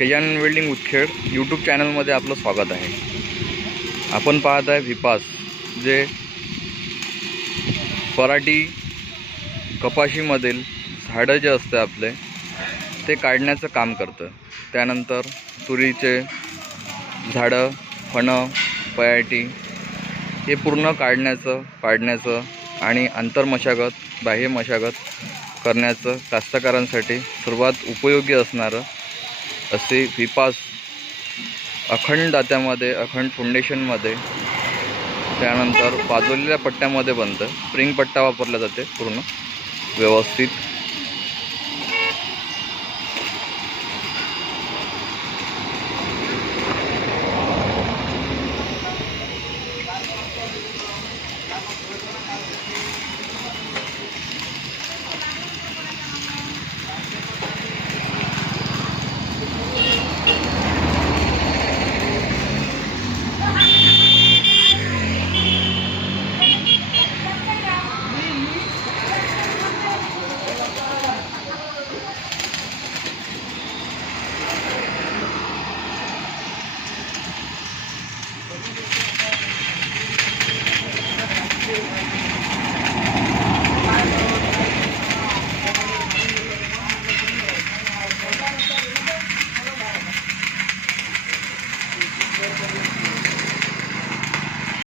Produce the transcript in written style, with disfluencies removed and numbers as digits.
Gajanan welding Mudkhed YouTube चॅनलमध्ये आपलं स्वागत आहे। आपण पाहत आहे विपास, जे पराठी कपाशीमधील झाडं जे असते आपले ते काढण्याचं काम करतं। त्यानंतर तुरीचे झाडं, फणं, पयाटी हे पूर्ण पाडण्याचं आणि आंतरमशागत, बाह्य मशागत करण्याचं कास्तकारांसाठी सर्वात उपयोगी असणारं असे विपास अखंड दात्यामध्ये, अखंड फाउंडेशनमध्ये, त्यानंतर पाजवलेल्या पट्ट्यामध्ये बनतं। स्प्रिंग पट्टा वापरला जाते पूर्ण व्यवस्थित।